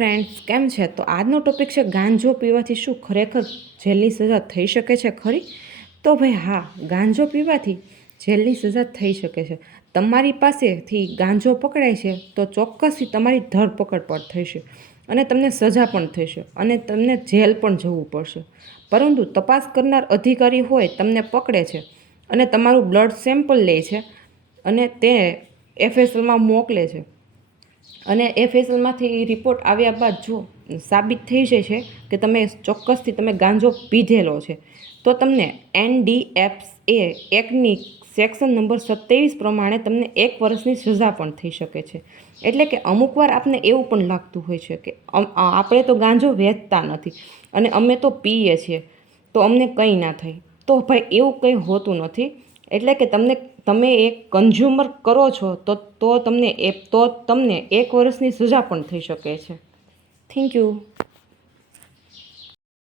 Friends, કેમ છે? તો આજનો ટોપિક છે ગાંજો પીવાથી શું ખરેખર જેલની સજા થઈ શકે છે ખરી? તો ભાઈ હા, ગાંજો પીવાથી જેલની સજા થઈ શકે છે. તમારી પાસેથી ગાંજો પકડાય છે તો ચોક્કસથી તમારી ધરપકડ પણ થશે અને તમને સજા પણ થશે અને તમને જેલ પણ જવું પડશે. પરંતુ તપાસ કરનાર અધિકારી હોય તમને પકડે છે અને તમારું બ્લડ સેમ્પલ લે છે અને તે FSLમાં મોકલે છે અને FSLમાંથી રિપોર્ટ આવ્યા બાદ જો સાબિત થઈ જાય છે કે ચોક્કસથી તમે ગાંજો પીધેલો છે તો તમને NDFA એક્ટની સેક્શન નંબર 27 પ્રમાણે તમને 1 વર્ષની સજા પણ થઈ શકે છે. એટલે કે અમુક વાર આપને એવું પણ લાગતું હોય છે કે આપણે તો ગાંજો વેચતા નથી અને અમે તો પીએ છીએ તો અમને કંઈ ના થાય. તો ભાઈ એવું કંઈ હોતું નથી. એટલે કે તમે એક કન્ઝ્યુમર કરો છો તો તમને 1 વર્ષની સજા પણ થઈ શકે છે. Thank you.